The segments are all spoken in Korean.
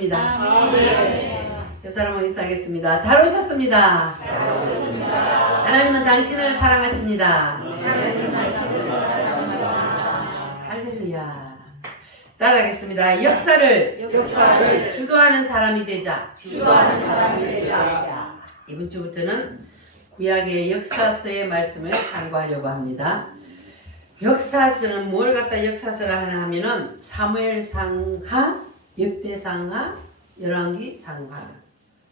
오셨습니다. 옆 사람하고 인사하겠습니다. 잘 오셨습니다. 하나님은 당신을 사랑하십니다. 할렐루야. 따라하겠습니다. 역사를 주도하는 사람이 되자. 이번 주부터는 구약의 역사서의 말씀을 상고하려고 합니다. 역사서는 뭘 갖다 역사서라 하나 하면은 사무엘상하, 역대상하, 열왕기상하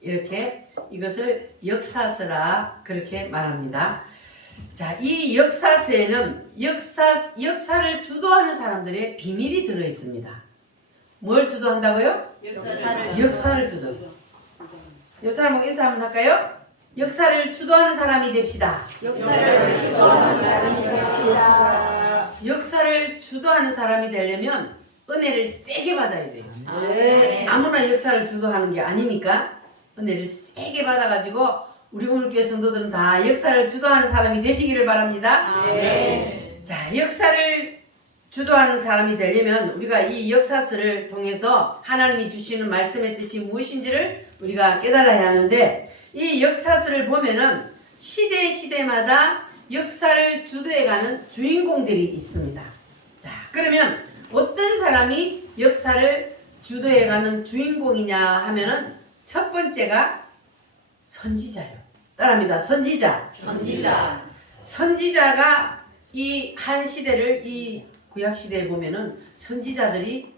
이렇게 이것을 역사서라 그렇게 말합니다. 자, 이 역사서에는 역사를 주도하는 사람들의 비밀이 들어 있습니다. 뭘 주도한다고요? 역사를 주도. 옆 사람하고 인사 한번 할까요? 역사를 주도하는 사람이 됩시다. 역사를 주도하는 사람이 되려면 은혜를 세게 받아야 돼요. 아무나 역사를 주도하는 게 아니니까 은혜를 세게 받아가지고 우리 오늘교회 성도들은 다 역사를 주도하는 사람이 되시기를 바랍니다. 자, 역사를 주도하는 사람이 되려면 우리가 이 역사서를 통해서 하나님이 주시는 말씀의 뜻이 무엇인지를 우리가 깨달아야 하는데, 이 역사서를 보면은 시대마다 역사를 주도해가는 주인공들이 있습니다. 자, 그러면 어떤 사람이 역사를 주도해가는 주인공이냐 하면은 첫 번째가 선지자예요. 따라합니다. 선지자가 이 한 시대를, 이 구약 시대에 보면은 선지자들이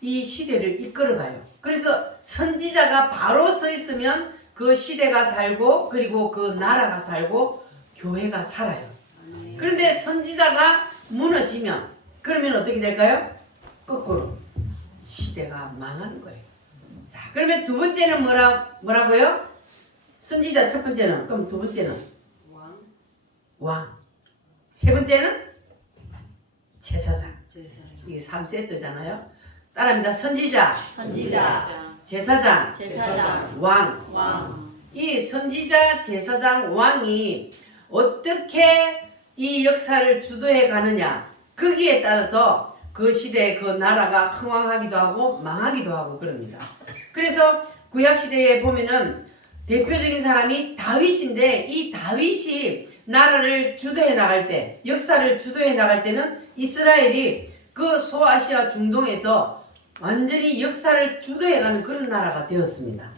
이 시대를 이끌어가요. 그래서 선지자가 바로 서 있으면 그 시대가 살고 그리고 그 나라가 살고 교회가 살아요. 그런데 선지자가 무너지면 그러면 어떻게 될까요? 거꾸로 시대가 망하는 거예요. 자, 그러면 두 번째는 뭐라고요? 선지자 첫 번째는, 그럼 두 번째는 왕. 세 번째는 제사장. 이게 3세트잖아요. 따라합니다. 선지자, 제사장, 왕. 이 선지자, 제사장, 왕이 어떻게 이 역사를 주도해 가느냐, 거기에 따라서 그 시대에 그 나라가 흥왕하기도 하고 망하기도 하고 그럽니다. 그래서 구약 시대에 보면은 대표적인 사람이 다윗인데, 이 다윗이 나라를 주도해 나갈 때, 역사를 주도해 나갈 때는 이스라엘이 그 소아시아 중동에서 완전히 역사를 주도해가는 그런 나라가 되었습니다.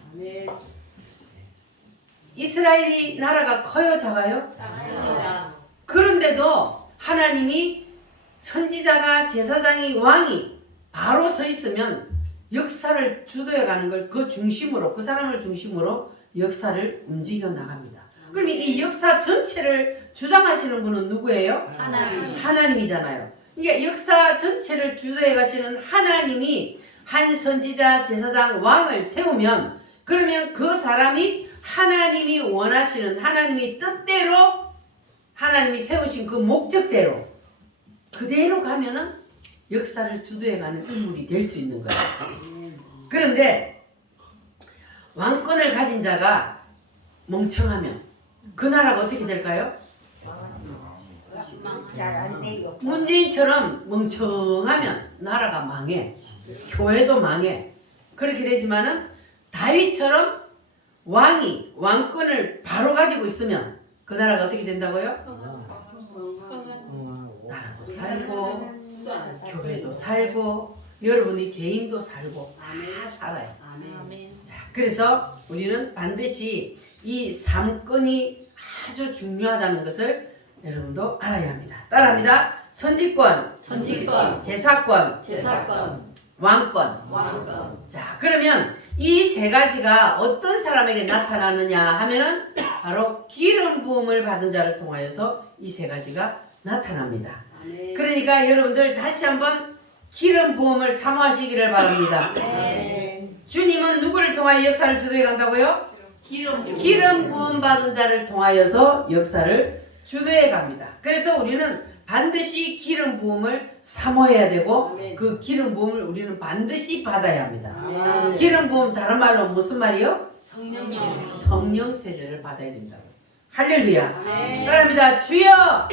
이스라엘이 나라가 커요, 작아요? 작습니다. 그런데도 하나님이 선지자가, 제사장이, 왕이 바로 서 있으면 역사를 주도해가는 걸 그 중심으로, 그 사람을 중심으로 역사를 움직여 나갑니다. 그럼 이 역사 전체를 주장하시는 분은 누구예요? 하나님이잖아요. 이게 역사 전체를 주도해 가시는 하나님이 한 선지자, 제사장, 왕을 세우면, 그러면 그 사람이 하나님이 원하시는, 하나님이 뜻대로, 하나님이 세우신 그 목적대로 그대로 가면은 역사를 주도해 가는 인물이 될 수 있는 거예요. 그런데 왕권을 가진 자가 멍청하면 그 나라가 어떻게 될까요? 문재인처럼 멍청하면 나라가 망해, 교회도 망해. 그렇게 되지만은 다윗처럼 왕이 왕권을 바로 가지고 있으면 그 나라가 어떻게 된다고요? 나라도 살고 교회도 살고 여러분이 개인도 살고 다 살아요. 자, 그래서 우리는 반드시 이 삼권이 아주 중요하다는 것을 여러분도 알아야 합니다. 따라합니다. 선지권, 제사권, 왕권. 자, 그러면 이 세 가지가 어떤 사람에게 나타나느냐 하면은 바로 기름 부음을 받은 자를 통하여서 이 세 가지가 나타납니다. 그러니까 여러분들 다시 한번 기름 부음을 사모하시기를 바랍니다. 주님은 누구를 통하여 역사를 주도해 간다고요? 기름 부음 받은 자를 통하여서 역사를 주도해 갑니다. 그래서 우리는 반드시 기름 부음을 사모해야 되고 그 기름 부음을 우리는 반드시 받아야 합니다. 기름 부음 다른 말로 무슨 말이요? 성령 세례를 받아야 된다고. 할렐루야. 따라합니다. 주여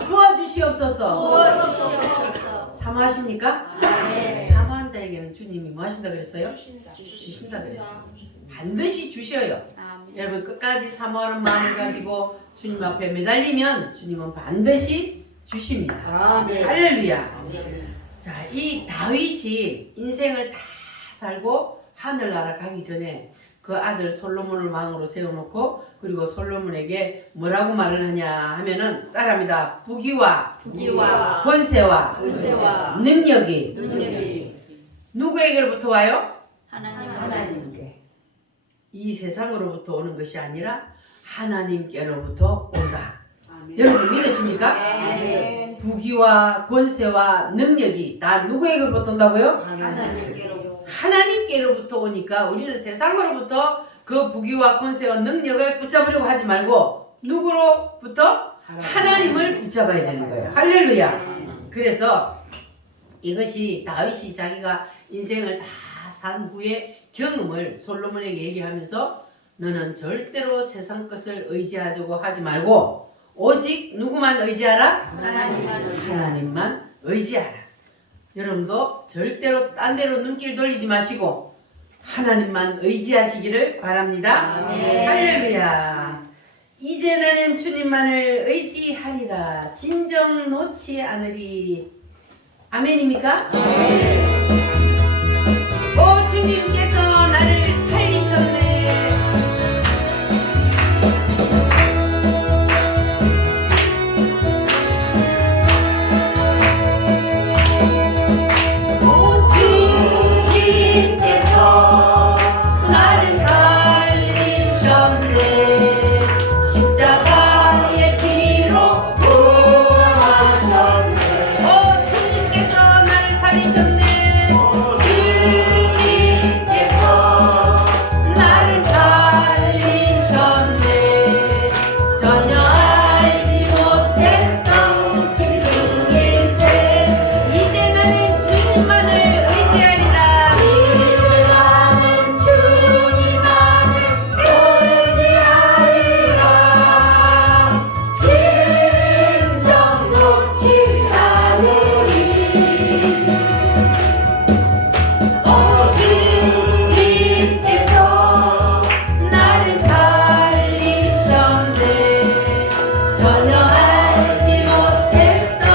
부어주시옵소서. 사모하십니까? 사모한 자에게는 주님 주님이 뭐 하신다 그랬어요? 주신다 그랬어요. 반드시 주셔요. 아멘. 여러분 끝까지 사모하는 마음을 가지고 주님 앞에 매달리면 주님은 반드시 주십니다. 아멘. 할렐루야. 자, 이 다윗이 인생을 다 살고 하늘나라 가기 전에 그 아들 솔로몬을 왕으로 세워놓고 그리고 솔로몬에게 뭐라고 말을 하냐 하면은 따라합니다. 부귀와 권세와 능력이 누구에게로부터 와요? 하나님께. 이 세상으로부터 오는 것이 아니라 하나님께로부터 온다. 여러분 믿으십니까? 아멘. 부귀와 권세와 능력이 다 누구에게로부터 온다고요? 하나님께로. 하나님께로부터 오니까 우리는 세상으로부터 그 부귀와 권세와 능력을 붙잡으려고 하지 말고 누구로부터? 하나님을 붙잡아야 되는 거예요. 할렐루야. 그래서 이것이 다윗이 자기가 인생을 다 산 후에 경험을 솔로몬에게 얘기하면서 너는 절대로 세상 것을 의지하려고 하지 말고 오직 누구만 의지하라? 하나님만 의지하라. 여러분도 절대로 딴 데로 눈길 돌리지 마시고 하나님만 의지하시기를 바랍니다. 할렐루야. 이제 나는 주님만을 의지하리라. 진정 놓지 않으리. 아멘입니까? 오 주님께서 나를 살리셨네. 오 주님께서 나를 살리셨네. 십자가의 피로 구원하셨네. 오 주님께서 나를 살리셨네. 주님께서 나를 살리셨네. 전혀 알지 못했던 기쁜 일세. 이제 나는 주님만을 의지하리라. 이제 나는 주님만을 의지하리라. 진정 놓지 않으리. 오 주님께서 나를 살리셨네. 전혀 알지 못했던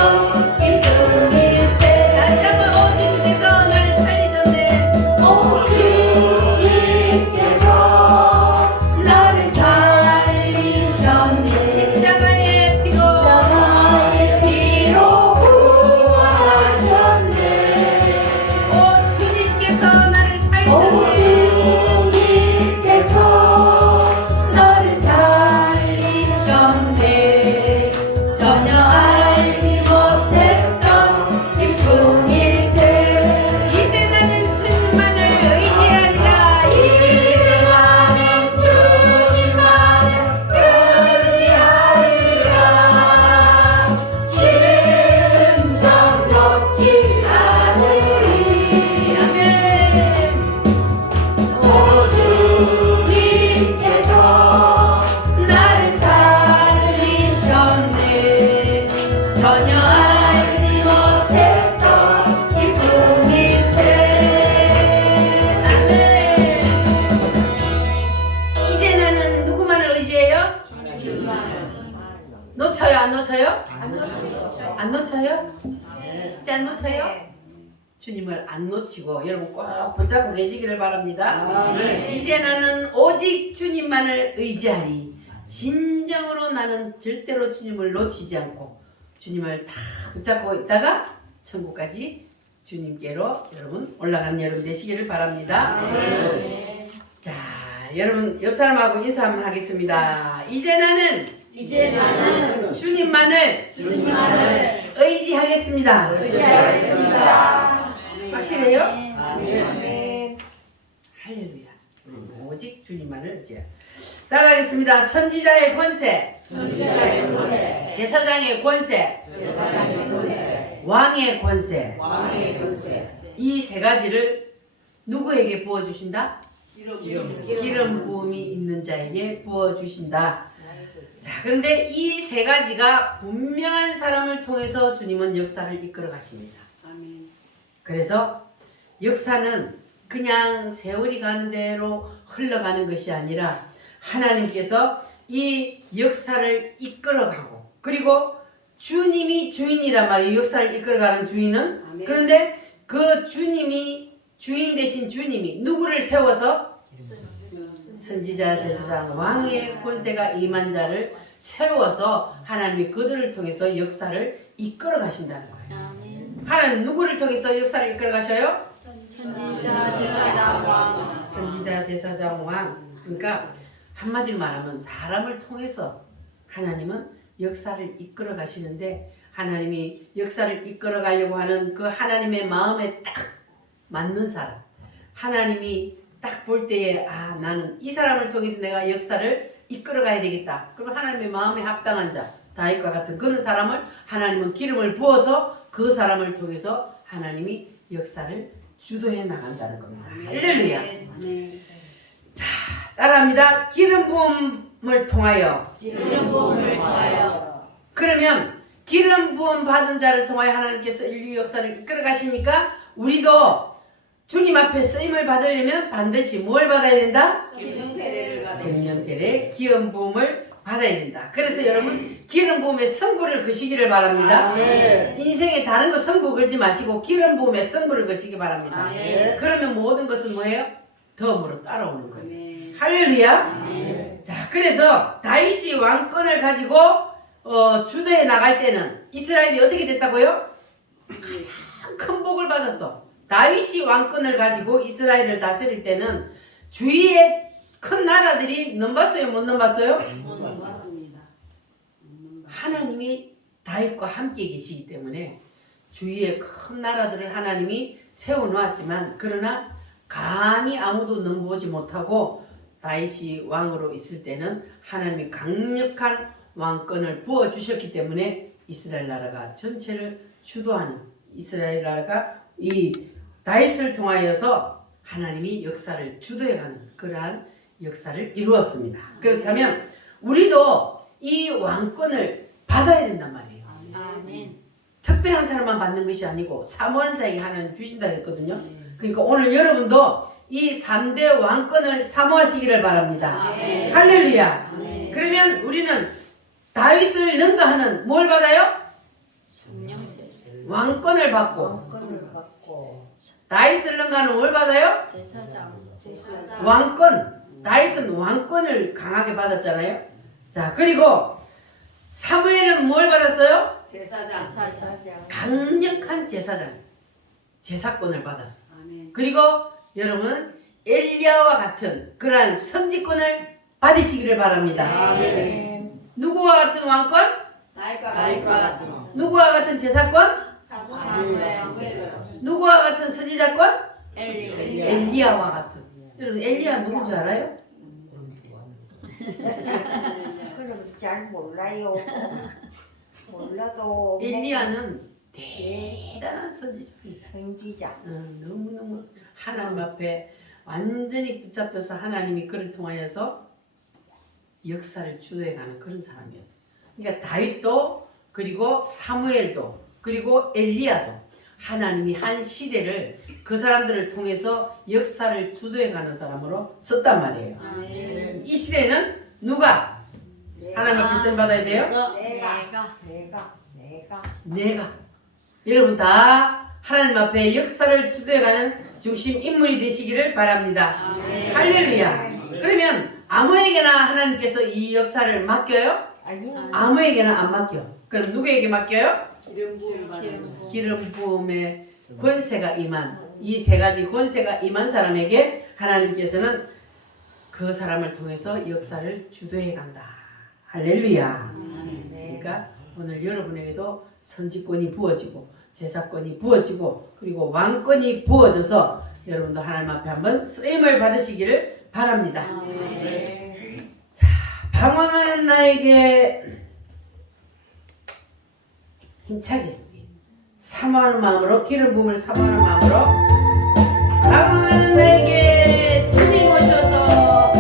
기쁜 일세. 다시 한번 오 주님께서 나를 살리셨네. 오 주님께서 나를 살리셨네. 십자가의 피로 구원하셨네. 오 주님께서 나를 살리셨네. 주님께서 나를 살리셨네. 전혀 알지 못했던 기쁜 일세. 이제 나는 주님만을 의지하리라. 이제 나는 주님만을 의지하리라. 진정 놓지 않으리. 아멘. 오 주님께서 나를 살리셨네. 전혀 알지 못했던 기쁜 일세. 아멘. 이제 나는 누구만을 의지해요? 놓쳐요? 안 놓쳐요? 안 놓쳐요? 진짜 안 놓쳐요? 주님을 안 놓치고 여러분 꼭 붙잡고 계시기를 바랍니다. 이제 나는 오직 주님만을 의지하리. 진정으로 나는 절대로 주님을 놓치지 않고 주님을 다 붙잡고 있다가 천국까지 주님께로 여러분 올라가는 여러분 되시기를 바랍니다. 자, 여러분 옆 사람하고 인사 한번 하겠습니다. 이제 나는 주님만을 의지하겠습니다. 확실해요? 아멘. 할렐루야. 오직 주님만을 의지해. 따라하겠습니다. 선지자의 권세, 제사장의 권세, 왕의 권세. 이 세 가지를 누구에게 부어주신다? 기름 부음이 있는 자에게 부어주신다. 자, 그런데 이 세 가지가 분명한 사람을 통해서 주님은 역사를 이끌어 가십니다. 그래서 역사는 그냥 세월이 가는 대로 흘러가는 것이 아니라 하나님께서 이 역사를 이끌어가고, 그리고 주님이 주인이란 말이에요. 역사를 이끌어가는 주인은. 아멘. 그런데 그 주님이, 주인 대신 주님이 누구를 세워서? 선지자, 제사장, 왕의 권세가 임한 자를 세워서 하나님이 그들을 통해서 역사를 이끌어 가신다는 거예요. 하나님 누구를 통해서 역사를 이끌어 가셔요? 선지자, 제사장, 왕. 선지자, 제사장, 왕. 그러니까 한마디로 말하면 사람을 통해서 하나님은 역사를 이끌어 가시는데, 하나님이 역사를 이끌어 가려고 하는 그 하나님의 마음에 딱 맞는 사람, 하나님이 딱 볼 때에 아, 나는 이 사람을 통해서 내가 역사를 이끌어 가야 되겠다. 그럼 하나님의 마음에 합당한 자, 다윗과 같은 그런 사람을 하나님은 기름을 부어서 그 사람을 통해서 하나님이 역사를 주도해 나간다는 겁니다. 할렐루야. 따라합니다. 기름 부음을 통하여. 기름 부음을 통하여. 그러면 기름 부음 받은 자를 통하여 하나님께서 인류 역사를 이끌어 가시니까 우리도 주님 앞에 쓰임을 받으려면 반드시 뭘 받아야 된다? 기름 세례를 받아야 기름 세례, 기름 부음을 받아야 된다. 그래서 여러분 기름 부음의 성부를 거시기를 바랍니다. 인생에 다른 거 성부 걸지 마시고 기름 부음의 성부를 거시기 바랍니다. 그러면 모든 것은 뭐예요? 덤으로 따라오는 거예요. 할렐루야. 자, 그래서 다윗이 왕권을 가지고 주도해 나갈 때는 이스라엘이 어떻게 됐다고요? 가장 큰 복을 받았어. 다윗이 왕권을 가지고 이스라엘을 다스릴 때는 주위에 큰 나라들이 넘봤어요? 못 넘봤어요? 하나님이 다윗과 함께 계시기 때문에 주위에 큰 나라들을 하나님이 세워놓았지만, 그러나 감히 아무도 넘보지 못하고 다윗이 왕으로 있을 때는 하나님이 강력한 왕권을 부어주셨기 때문에 이스라엘 나라가 전체를 주도하는, 이스라엘 나라가 이 다윗을 통하여서 하나님이 역사를 주도해가는 그러한 역사를 이루었습니다. 그렇다면 우리도 이 왕권을 받아야 된단 말이에요. 아멘. 특별한 사람만 받는 것이 아니고 사모하는 자에게 하나님 주신다 했거든요. 그러니까 오늘 여러분도 이 3대 왕권을 사모하시기를 바랍니다. 아멘. 할렐루야. 아멘. 그러면 우리는 다윗을 능가하는 뭘 받아요? 성령세. 왕권을 받고, 왕권을 받고 다윗을 능가하는 뭘 받아요? 제사장. 왕권. 다윗은 왕권을 강하게 받았잖아요. 자, 그리고 사무엘은 뭘 받았어요? 제사장. 강력한 제사장, 제사권을 받았어. 아멘. 그리고 여러분은 엘리야와 같은 그러한 선지권을 받으시기를 바랍니다. 아멘. 누구와 같은 왕권? 다윗과 같은. 누구와 같은 제사권? 사무엘. 누구와 같은 선지자권? 엘리. 엘리야와 같은. 여러분 엘리야 누군지 알아요? 그럼 잘 몰라요. 몰라도 엘리야는 대단한 선지자입니다. 선지자. 너무너무 하나님 앞에 완전히 붙잡혀서 하나님이 그를 통하여서 역사를 주도해가는 그런 사람이었어요. 그러니까 다윗도, 그리고 사무엘도, 그리고 엘리야도 하나님이 한 시대를 그 사람들을 통해서 역사를 주도해가는 사람으로 썼단 말이에요. 아멘. 이 시대는 누가 하나님 앞에 쓰임 받아야 돼요? 내가. 여러분 다 하나님 앞에 역사를 주도해가는 중심 인물이 되시기를 바랍니다. 아멘. 할렐루야. 그러면 아무에게나 하나님께서 이 역사를 맡겨요? 아니 아무에게나 안 맡겨. 그럼 누구에게 맡겨요? 기름 부음 받는 기름 부음의 권세가 임한, 이 세 가지 권세가 임한 사람에게 하나님께서는 그 사람을 통해서 역사를 주도해 간다. 할렐루야. 그러니까 오늘 여러분에게도 선지권이 부어지고 제사권이 부어지고 그리고 왕권이 부어져서 여러분도 하나님 앞에 한번 쓰임을 받으시기를 바랍니다. 방황하는 나에게 힘차게 사모하는 마음으로, 기름 부음을 사모하는 마음으로, 방황하는 나에게 주님 오셔서,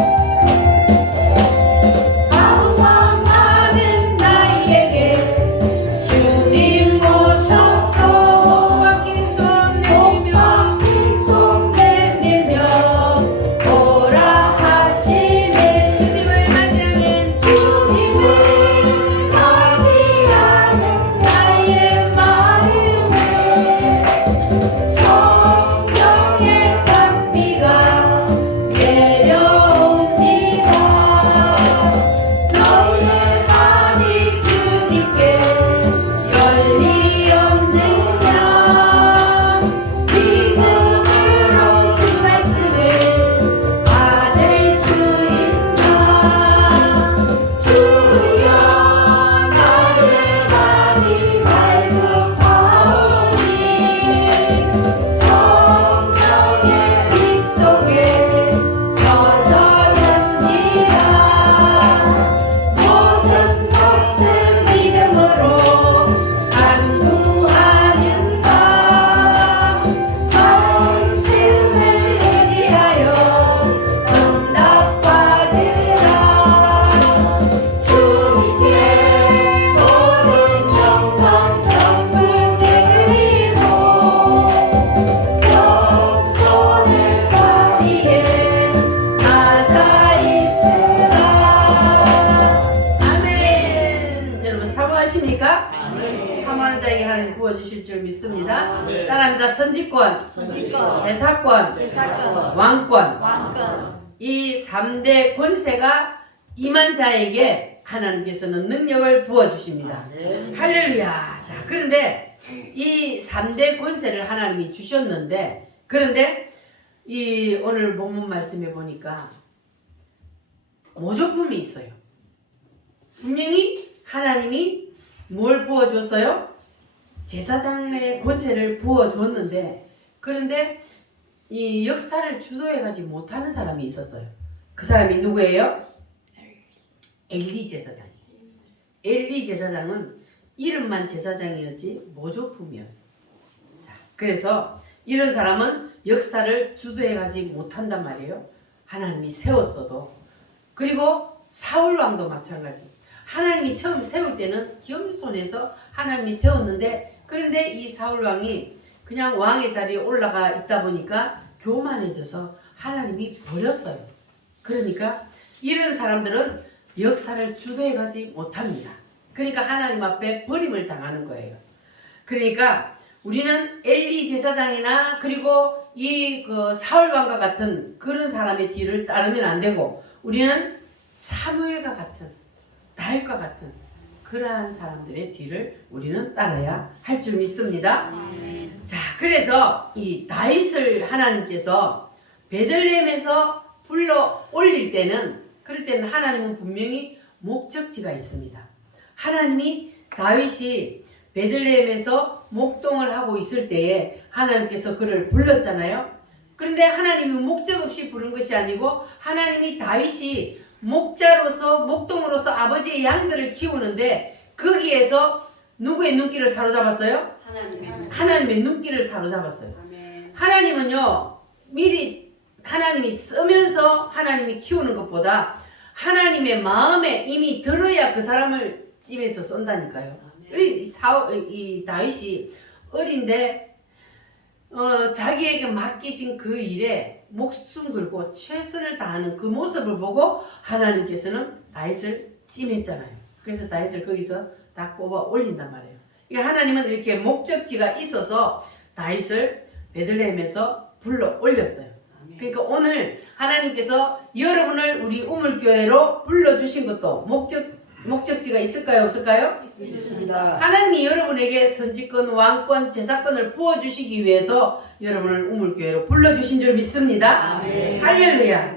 방황하는 나에게 주님 오셔서, 맡긴 손 내밀며 주실 줄 믿습니다. 아멘. 따라합니다. 선지권, 선지권, 제사권, 제사권, 왕권. 왕권, 이 3대 권세가 임한 자에게 하나님께서는 능력을 부어주십니다. 할렐루야. 자, 그런데 이 3대 권세를 하나님이 주셨는데, 그런데 이 오늘 본문 말씀에 보니까 모조품이 있어요. 분명히 하나님이 뭘 부어줬어요? 제사장의 권세를 부어줬는데, 그런데 이 역사를 주도해가지 못하는 사람이 있었어요. 그 사람이 누구예요? 엘리 제사장. 엘리 제사장은 이름만 제사장이었지 모조품이었어. 자, 그래서 이런 사람은 역사를 주도해가지 못한단 말이에요. 하나님이 세웠어도. 그리고 사울 왕도 마찬가지. 하나님이 처음 세울 때는 겸손해서 하나님이 세웠는데, 그런데 이 사울 왕이 그냥 왕의 자리에 올라가 있다 보니까 교만해져서 하나님이 버렸어요. 그러니까 이런 사람들은 역사를 주도해가지 못합니다. 그러니까 하나님 앞에 버림을 당하는 거예요. 그러니까 우리는 엘리 제사장이나 그리고 이 사울 왕과 같은 그런 사람의 뒤를 따르면 안 되고, 우리는 사무엘과 같은, 다윗과 같은 그러한 사람들의 뒤를 우리는 따라야 할 줄 믿습니다. 자, 그래서 이 다윗을 하나님께서 베들레헴에서 불러 올릴 때는, 그럴 때는 하나님은 분명히 목적지가 있습니다. 하나님이 다윗이 베들레헴에서 목동을 하고 있을 때에 하나님께서 그를 불렀잖아요. 그런데 하나님이 목적 없이 부른 것이 아니고, 하나님이 다윗이 목자로서 목동으로서 아버지의 양들을 키우는데 거기에서 누구의 눈길을 사로잡았어요? 하나님의 눈길을 사로잡았어요. 하나님은요, 미리 하나님이 쓰면서 하나님이 키우는 것보다 하나님의 마음에 이미 들어야 그 사람을 찜해서 쏜다니까요. 이 다윗이 어린데 자기에게 맡겨진 그 일에 목숨 걸고 최선을 다하는 그 모습을 보고 하나님께서는 다윗을 찜했잖아요. 그래서 다윗을 거기서 다 뽑아 올린단 말이에요. 그러니까 하나님은 이렇게 목적지가 있어서 다윗을 베들레헴에서 불러 올렸어요. 그러니까 오늘 하나님께서 여러분을 우리 우물교회로 불러주신 것도 목적지가 있을까요? 없을까요? 있습니다. 하나님이 여러분에게 선지권, 왕권, 제사권을 부어주시기 위해서 여러분을 우물교회로 불러주신 줄 믿습니다. 아멘. 할렐루야.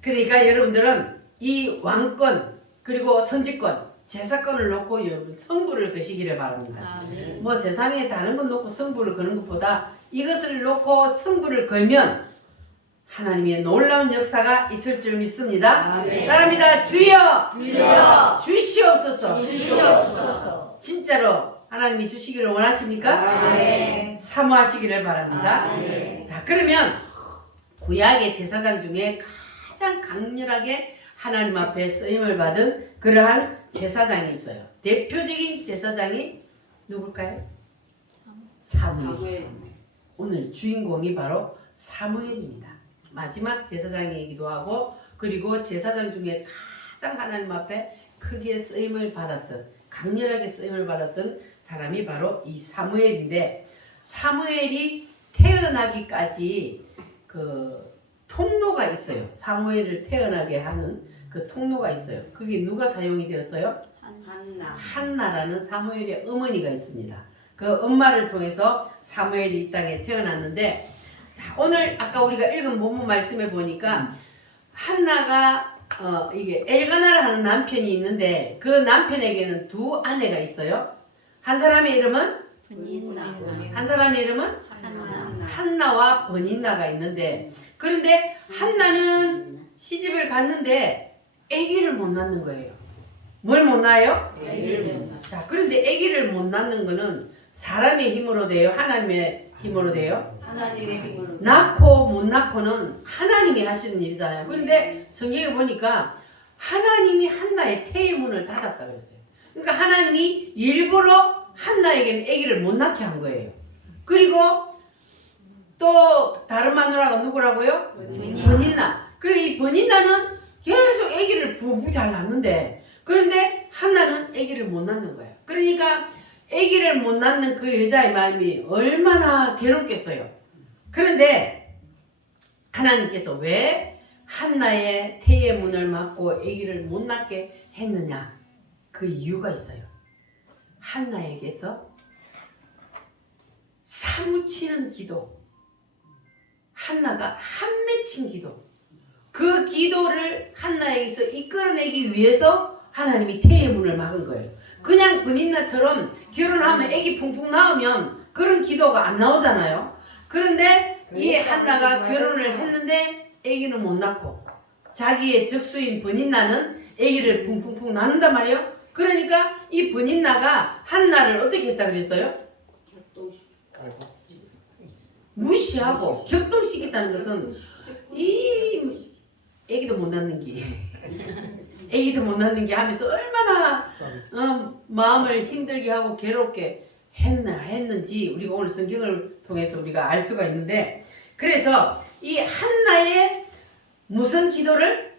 그러니까 여러분들은 이 왕권, 그리고 선지권, 제사권을 놓고 여러분 성부를 거시기를 바랍니다. 아멘. 뭐 세상에 다른 것 놓고 성부를 거는 것보다 이것을 놓고 성부를 걸면 하나님의 놀라운 역사가 있을 줄 믿습니다. 아멘. 따라합니다. 주여, 주여, 주시옵소서. 주시옵소서. 진짜로 하나님이 주시기를 원하십니까? 아멘. 사모하시기를 바랍니다. 아멘. 자, 그러면 구약의 제사장 중에 가장 강렬하게 하나님 앞에 쓰임을 받은 그러한 제사장이 있어요. 대표적인 제사장이 누굴까요? 사무엘. 오늘 주인공이 바로 사무엘입니다. 마지막 제사장이기도 하고, 그리고 제사장 중에 가장 하나님 앞에 크게 쓰임을 받았던, 강렬하게 쓰임을 받았던 사람이 바로 이 사무엘인데, 사무엘이 태어나기까지 그 통로가 있어요. 사무엘을 태어나게 하는 그 통로가 있어요. 그게 누가 사용이 되었어요? 한나라는 사무엘의 어머니가 있습니다. 그 엄마를 통해서 사무엘이 이 땅에 태어났는데, 자, 오늘 아까 우리가 읽은 본문 말씀에 보니까 한나가 이게 엘가나를 하는 남편이 있는데, 그 남편에게는 두 아내가 있어요. 한 사람의 이름은 한 사람의 이름은 한나와 버닌나가 있는데, 그런데 한나는 시집을 갔는데 아기를 못 낳는 거예요. 뭘 못 낳아요? 자, 그런데 아기를 못 낳는 거는 사람의 힘으로 돼요? 하나님의 힘으로 돼요? 하나님의 힘으로. 낳고 못 낳고는 하나님이 하시는 일이잖아요. 그런데 성경에 보니까 하나님이 한나의 태의 문을 닫았다 그랬어요. 그러니까 하나님이 일부러 한나에게는 아기를 못 낳게 한 거예요. 그리고 또 다른 마누라가 누구라고요? 버닌나. 그리고 이 버닌나는 계속 아기를 부부 잘 낳는데, 그런데 한나는 아기를 못 낳는 거예요. 그러니까 아기를 못 낳는 그 여자의 마음이 얼마나 괴롭겠어요. 그런데 하나님께서 왜 한나의 태의 문을 막고 아기를 못 낳게 했느냐? 그 이유가 있어요. 한나에게서 사무치는 기도, 한나가 한 맺힌 기도, 그 기도를 한나에게서 이끌어내기 위해서 하나님이 태의 문을 막은 거예요. 그냥 분인나처럼 결혼하면 아기 붕붕 나오면 그런 기도가 안 나오잖아요. 그런데 이 한나가 결혼을 했는데 아기는 못 낳고 자기의 적수인 분인나는 아기를 붕붕붕 낳는단 말이에요. 그러니까 이 분인나가 한나를 어떻게 했다 그랬어요? 무시하고 격동시켰다는 것은 이 아기도 못 낳는 게 아기도 못 낳는 게 하면서 얼마나 마음을 힘들게 하고 괴롭게 했는지 우리가 오늘 성경을 통해서 우리가 알 수가 있는데, 그래서 이 한나의 무슨 기도를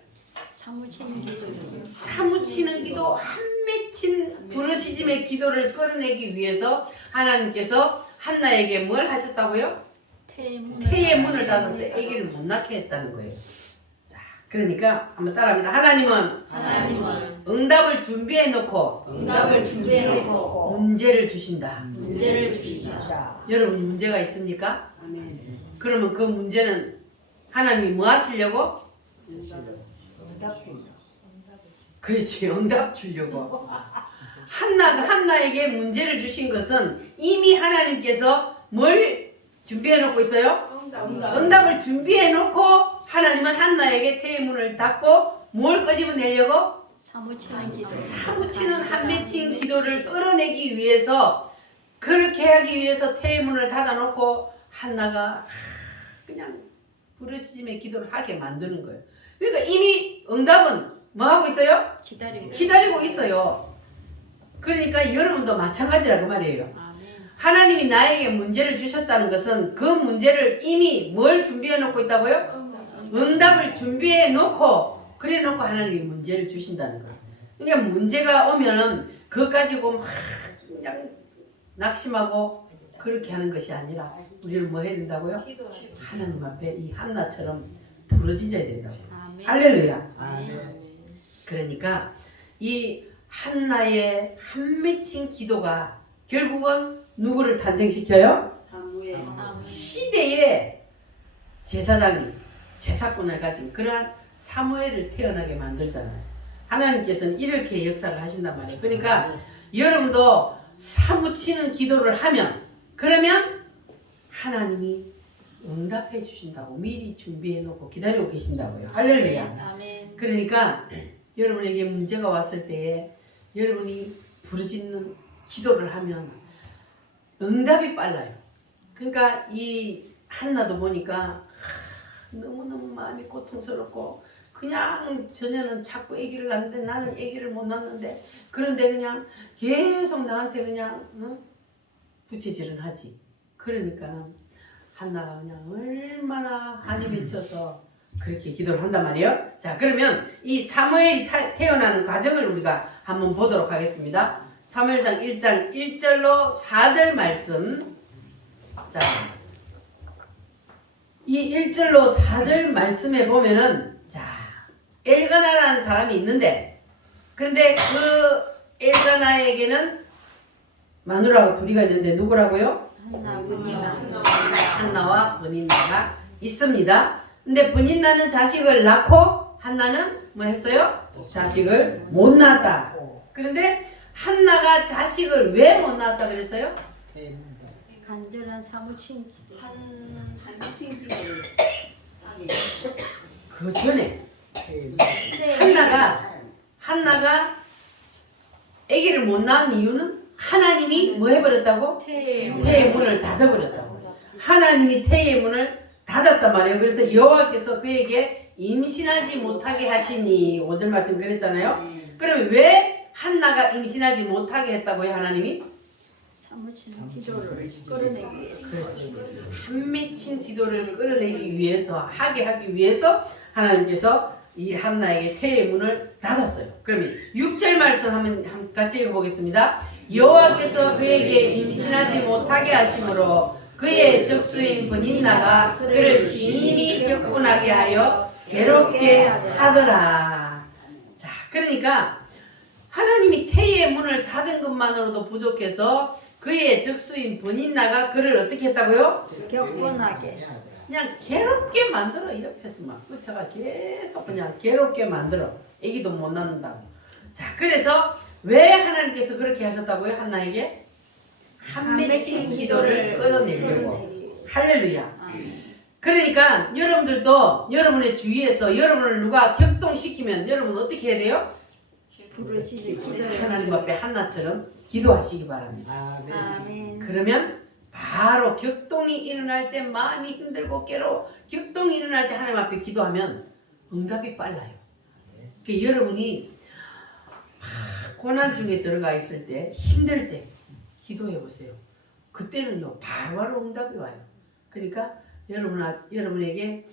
사무치는 기도, 한 맺힌 부르짖음의 기도를 끌어내기 위해서 하나님께서 한나에게 뭘 하셨다고요? 태의 문을 닫아서 아기를 못 낳게 했다는 거예요. 자, 그러니까 한번 따라합니다. 하나님은 응답을 준비해 놓고 문제를 주신다. 여러분 문제가 있습니까? 그러면 그 문제는 하나님이 뭐 하시려고? 그렇지, 응답 주려고. 한나에게 문제를 주신 것은 이미 하나님께서 뭘 준비해 놓고 있어요? 응답을 준비해 놓고 하나님은 한나에게 태의 문을 닫고 뭘 끄집어내려고? 사무치는 한 맺힌 기도를 끌어내기 위해서, 그렇게 하기 위해서 태의 문을 닫아놓고 한나가 그냥 부르짖음의 기도를 하게 만드는 거예요. 그러니까 이미 응답은 뭐 하고 있어요? 기다리고 있어요. 그러니까 여러분도 마찬가지라고 말이에요. 하나님이 나에게 문제를 주셨다는 것은 그 문제를 이미 뭘 준비해 놓고 있다고요? 응답을 준비해 놓고 그래 놓고 하나님이 문제를 주신다는 거예요. 그러니까 문제가 오면은 그것 가지고 막 그냥 낙심하고 그렇게 하는 것이 아니라 우리는 뭐 해야 된다고요? 하나님 앞에 이 한나처럼 부르짖어야 된다고. 할렐루야. 그러니까 이 한나의 한 맺힌 기도가 결국은 누구를 탄생시켜요? 시대의 제사장이 제사꾼을 가진 그러한 사무엘을 태어나게 만들잖아요. 하나님께서는 이렇게 역사를 하신단 말이에요. 그러니까 여러분도 사무치는 기도를 하면, 그러면 하나님이 응답해 주신다고 미리 준비해 놓고 기다리고 계신다고요. 할렐루야. 그러니까 여러분에게 문제가 왔을 때에 여러분이 부르짖는 기도를 하면 응답이 빨라요. 그러니까 이 한나도 보니까 너무너무 마음이 고통스럽고 그냥 저녀는 자꾸 아기를 낳는데 나는 아기를 못 낳는데, 그런데 그냥 계속 나한테 그냥 부채질은 하지. 그러니까 한나가 그냥 얼마나 한이 맺혀서 그렇게 기도를 한단 말이에요. 자, 그러면 이 사무엘이 태어나는 과정을 우리가 한번 보도록 하겠습니다. 사무엘상 1장 1절로 4절 말씀. 자, 이 1절로 4절 말씀에 보면은, 자, 엘가나라는 사람이 있는데, 근데 그 엘가나에게는 마누라가 둘이가 있는데 누구라고요? 한나와 브닌나가 있습니다. 근데 브닌나는 자식을 낳고 한나는 뭐 했어요? 자식을 못 낳았다. 그런데 한나가 자식을 왜 못 낳았다 그랬어요? 간절한 사무친 기도. 그 전에 네. 한나가 아기를 못 낳은 이유는 하나님이 뭐 해버렸다고? 태의 문을 닫아버렸다고. 하나님이 태의 문을 닫았단 말이에요. 그래서 여호와께서 그에게 임신하지 못하게 하시니, 5절 말씀 그랬잖아요. 그러면 왜 한나가 임신하지 못하게 했다고요? 하나님이? 사무치는 기도를 끌어내기 위해서. 한 맺힌 기도를 끌어내기 위해서, 하기 위해서 하나님께서 이 한나에게 태의 문을 닫았어요. 그러면 6절 말씀 한번 같이 읽어보겠습니다. 여호와께서 그에게 임신하지 못하게 하심으로 그의 적수인 브닌나가 그를 심히 격분하게 하여 괴롭게 하더라. 자, 그러니까 하나님이 태의 문을 닫은 것만으로도 부족해서 그의 적수인 브닌나가 그를 어떻게 했다고요? 격분하게. 그냥 괴롭게 만들어. 옆에서 막 부처가 계속 그냥 괴롭게 만들어. 애기도 못 낳는다고. 자, 그래서 왜 하나님께서 그렇게 하셨다고요? 한나에게 한 맺힌 기도를 끌어내려고. 할렐루야. 그러니까 여러분들도 여러분의 주위에서 여러분을 누가 격동시키면 여러분 어떻게 해야 돼요? 부르짖어 기도해. 하나님 앞에 한나처럼 기도하시기 바랍니다. 아멘. 그러면 바로 격동이 일어날 때 마음이 힘들고 괴로워 격동이 일어날 때 하나님 앞에 기도하면 응답이 빨라요. 그러니까 여러분이 막 고난 중에 들어가 있을 때 힘들 때 기도해 보세요. 그때는요 바로바로 응답이 와요. 그러니까 여러분에게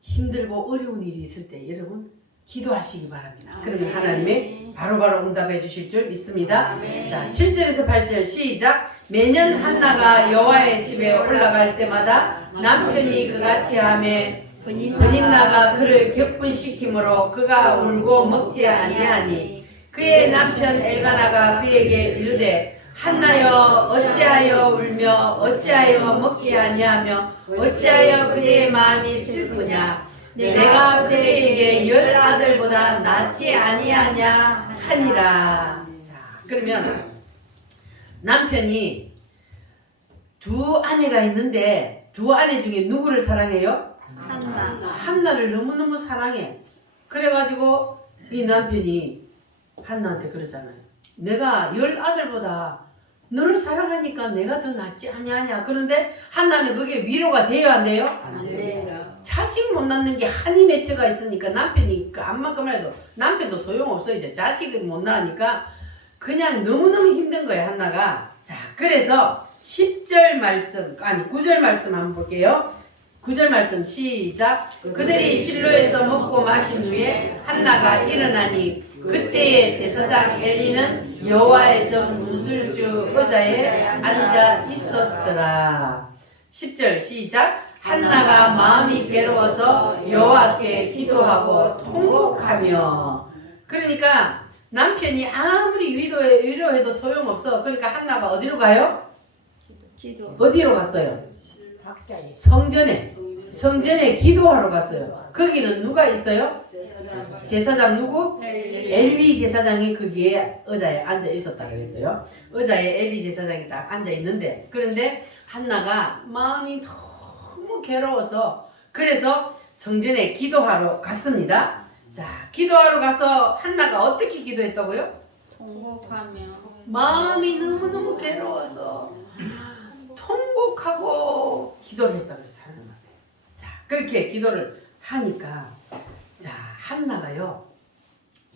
힘들고 어려운 일이 있을 때 여러분 기도하시기 바랍니다. 그러면 하나님의 바로바로 응답해 주실 줄 믿습니다. 아멘. 자, 7절에서 8절 시작. 매년 한나가 여호와의 집에 올라갈 때마다 남편이 그같이 하매 브닌나가 그를 격분시키므로 그가 울고 먹지 아니하니 그의 남편 엘가나가 그에게 이르되 한나여 어찌하여 울며 어찌하여 먹지 아니하며 어찌하여 그의 마음이 슬프냐 내가 그에게 10 아들보다 낫지 아니하냐 하니라. 자, 그러면 남편이 두 아내가 있는데 두 아내 중에 누구를 사랑해요? 한나. 한나를 너무너무 사랑해. 그래가지고 이 남편이 한나한테 그러잖아요. 내가 10 아들보다 너를 사랑하니까 내가 더 낫지 아니하냐. 그런데 한나는 그게 위로가 돼요 안 돼요? 안 돼요. 자식 못 낳는 게 한이 맺혀가 있으니까 남편이 암만큼만 해도 남편도 소용없어. 이제 자식을 못 낳으니까 그냥 너무너무 힘든 거예요 한나가. 자, 그래서 10절 말씀 아니 9절 말씀 한번 볼게요. 9절 말씀 시작. 그들이 실로에서 먹고 마신 후에 한나가 일어나니 그때의 제사장 엘리는 여호와의 전 문술주 의자에 앉아 있었더라. 10절 시작. 한나가 마음이 괴로워서 여호와께 기도하고 통곡하며. 그러니까 남편이 아무리 위로해도 소용없어. 그러니까 한나가 어디로 가요? 기도. 어디로 갔어요? 각자의 성전에 기도하러 갔어요. 거기는 누가 있어요? 제사장 누구? 엘리 제사장이 거기에 의자에 앉아 있었다 그랬어요. 의자에 엘리 제사장이 딱 앉아 있는데 그런데 한나가 마음이 너무 괴로워서 그래서 성전에 기도하러 갔습니다. 자, 기도하러 가서 한나가 어떻게 기도했다고요? 통곡하며. 마음이 너무너무 괴로워서 통곡하고 기도를 했다 그랬어요. 하나님 앞에. 자, 그렇게 기도를 하니까 자, 한나가요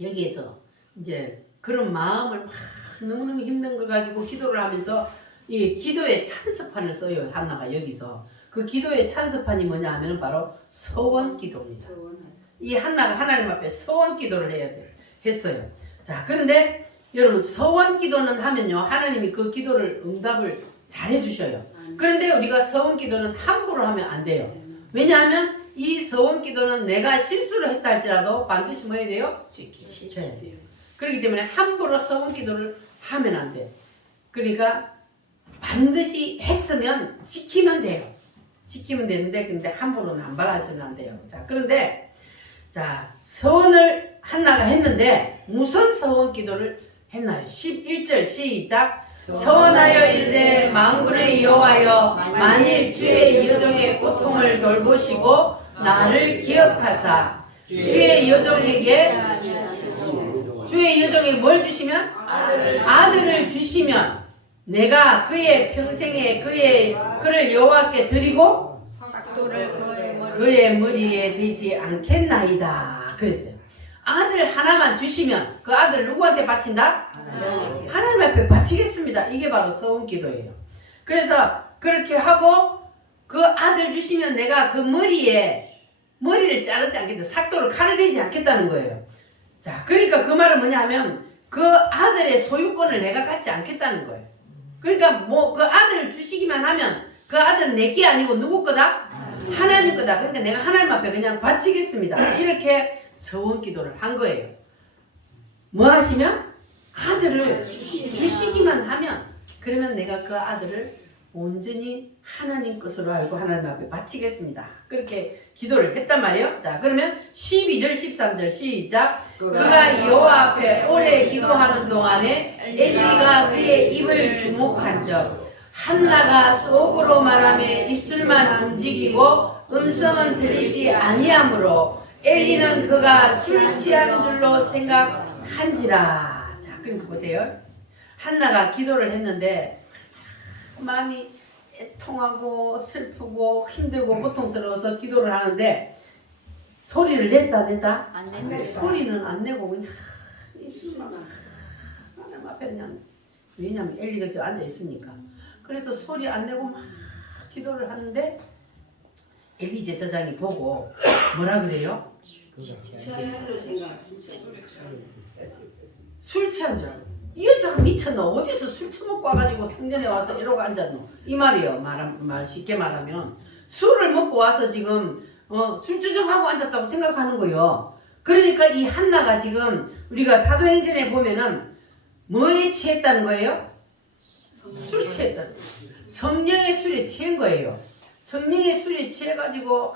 여기에서 이제 그런 마음을 막 너무너무 힘든 걸 가지고 기도를 하면서 이 기도의 찬스판을 써요. 한나가 여기서 그 기도의 찬스판이 뭐냐 하면 바로 서원 기도입니다. 이 한나가 하나님 앞에 서원 기도를 해야 돼요. 했어요. 자, 그런데 여러분 서원 기도는 하면요 하나님이 그 기도를 응답을 잘 해주셔요. 그런데 우리가 서원 기도는 함부로 하면 안 돼요. 왜냐하면 이 서원 기도는 내가 실수를 했다 할지라도 반드시 뭐 해야 돼요? 지켜야 돼요. 그렇기 때문에 함부로 서원 기도를 하면 안 돼요. 그러니까 반드시 했으면 지키면 돼요. 지키면 되는데 근데 함부로 남발하시면 안 돼요. 자, 그런데 자, 서원을 한나가 했는데 무슨 서원 기도를 했나요? 11절 시작. 서원하여 이르되 만군의 여호와여 만일 주의 여종의 고통을 돌보시고 나를 기억하사 주의 여종에게 뭘 주시면 아들을 주시면 내가 그의 평생에 그를 여호와께 드리고 삭도를 그의 머리에 대지 않겠나이다 그랬어요. 아들 하나만 주시면 그 아들 누구한테 바친다? 하나님 앞에 바치겠습니다. 이게 바로 서원 기도예요. 그래서 그렇게 하고 그 아들 주시면 내가 그 머리를 자르지 않겠다. 삭도를 칼을 대지 않겠다는 거예요. 자, 그러니까 그 말은 뭐냐 하면 그 아들의 소유권을 내가 갖지 않겠다는 거예요. 그러니까 뭐 그 아들을 주시기만 하면 그 아들은 내게 아니고 누구 거다? 하나님 거다. 그러니까 내가 하나님 앞에 그냥 바치겠습니다. 이렇게 서원 기도를 한 거예요. 뭐 하시면? 아들을 주시기만 하면 그러면 내가 그 아들을 온전히 하나님 것으로 알고 하나님 앞에 바치겠습니다. 그렇게 기도를 했단 말이에요. 자, 그러면 12절 13절 시작. 그가 여호와 앞에 오래 기도하는 동안에 엘리가 그의 입을 주목한즉 한나가 속으로 말하며 입술만 움직이고 음성은 들리지 아니하므로 엘리는 그가 술 취한 줄로 생각한지라. 자, 그러니까 보세요. 한나가 기도를 했는데 마음이 애통하고 슬프고 힘들고 고통스러워서 기도를 하는데 소리를 냈다? 안 된다. 소리는 안 내고 그냥 입술만 하나님 앞에 그냥, 왜냐면 엘리가 저 앉아 있으니까. 그래서 소리 안 내고 막 기도를 하는데 엘리 제사장이 보고 뭐라 그래요? 술 취한 줄 알고 이 여자가 미쳤노? 어디서 술 처먹고 와가지고 성전에 와서 이러고 앉았노? 이 말이에요. 말 쉽게 말하면 술을 먹고 와서 지금 술주정하고 앉았다고 생각하는 거예요. 그러니까 이 한나가 지금 우리가 사도행전에 보면은 뭐에 취했다는 거예요? 술 취했다는 거예요. 성령의 술에 취한 거예요. 성령의 술에 취해가지고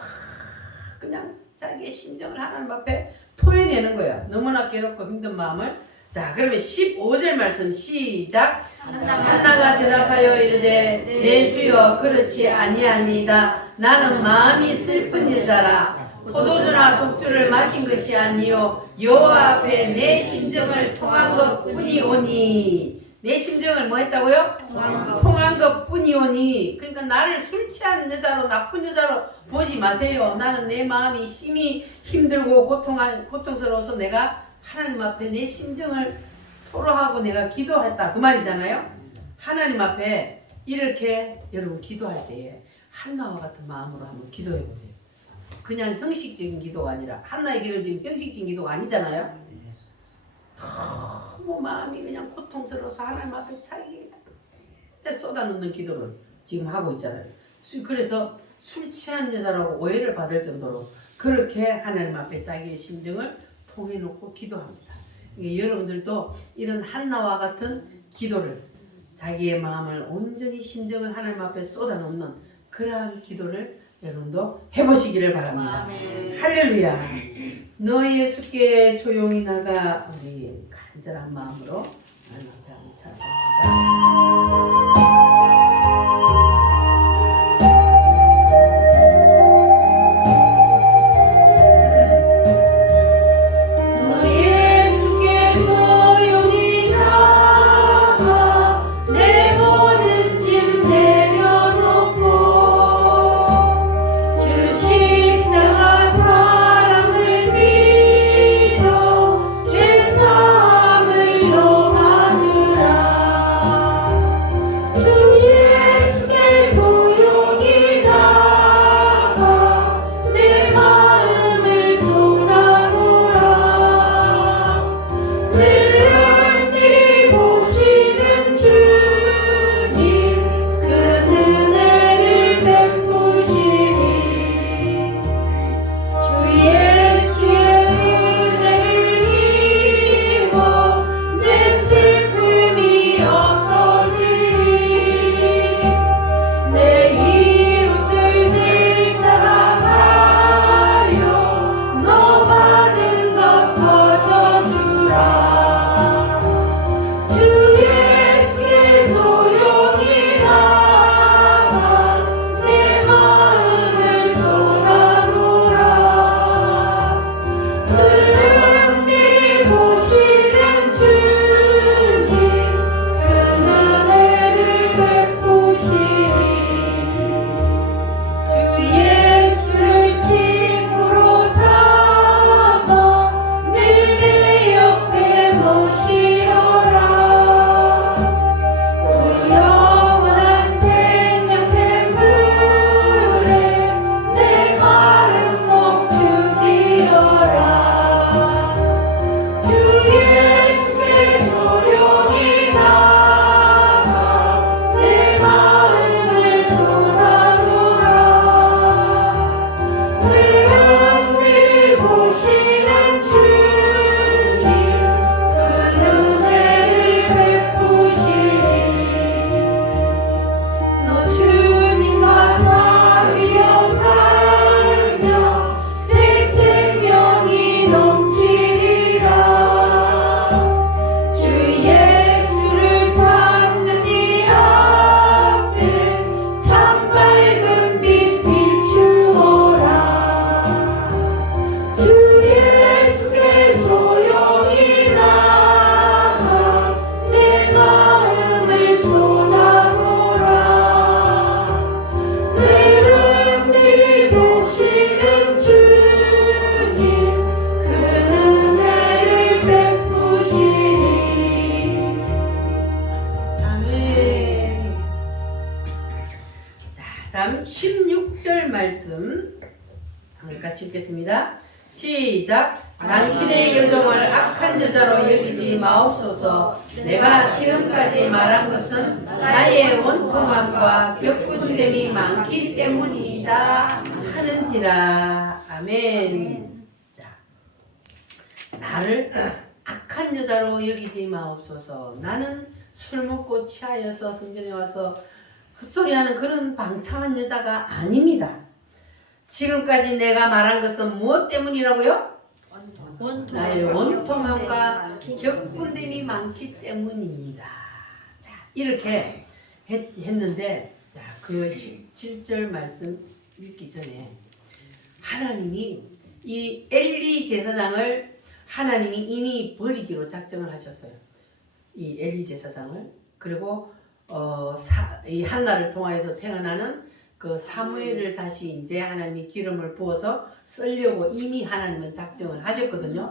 그냥 자기의 심정을 하나님 앞에 토해내는 거예요. 너무나 괴롭고 힘든 마음을. 자, 그러면 15절 말씀 시작. 한나가 대답하여 이르되 내 주여 그렇지 아니하니이다. 나는 마음이 슬픈 여자라. 포도주나 독주를 마신 것이 아니요 여호와 앞에 내 심정을 통한 것뿐이오니. 내 심정을 뭐 했다고요? 통한 것뿐이오니. 그러니까 나를 술 취한 여자로 나쁜 여자로 보지 마세요. 나는 내 마음이 심히 힘들고 고통스러워서 내가 하나님 앞에 내 심정을 토로하고 내가 기도했다. 그 말이잖아요. 하나님 앞에 이렇게 여러분 기도할 때에 한나와 같은 마음으로 한번 기도해 보세요. 그냥 형식적인 기도가 아니라 한나의 기도는 지금 형식적인 기도가 아니잖아요. 너무 마음이 그냥 고통스러워서 하나님 앞에 자기 쏟아놓는 기도를 지금 하고 있잖아요. 그래서 술 취한 여자라고 오해를 받을 정도로 그렇게 하나님 앞에 자기의 심정을 통해놓고 기도합니다. 여러분들도 이런 한나와 같은 기도를 자기의 마음을 온전히 심정을 하나님 앞에 쏟아놓는 그러한 기도를 여러분도 해보시기를 바랍니다. 아멘. 할렐루야. 너의 숙기에 조용히 나가 우리 간절한 마음으로 하나님 앞에 한번 찬송합니다. 다음 16절 말씀 같이 읽겠습니다. 시작. 당신의 여종을 악한 여자로 여기지 마옵소서. 내가 지금까지 말한 것은 나의 원통함과 격분됨이 많기 때문이다 하는지라. 아멘. 자, 나를 악한 여자로 여기지 마옵소서. 나는 술 먹고 취하여서 성전에 와서 헛소리하는 그런 방탕한 여자가 아닙니다. 지금까지 내가 말한 것은 무엇 때문이라고요? 나의 원통함과 격분됨이 많기 때문입니다. 자, 이렇게 했는데, 자, 그 17절 말씀 읽기 전에 하나님이 이 엘리 제사장을 하나님이 이미 버리기로 작정을 하셨어요. 이 엘리 제사장을. 그리고 이 한나를 통하여서 태어나는 그 사무엘을 다시 이제 하나님이 기름을 부어서 쓰려고 이미 하나님은 작정을 하셨거든요.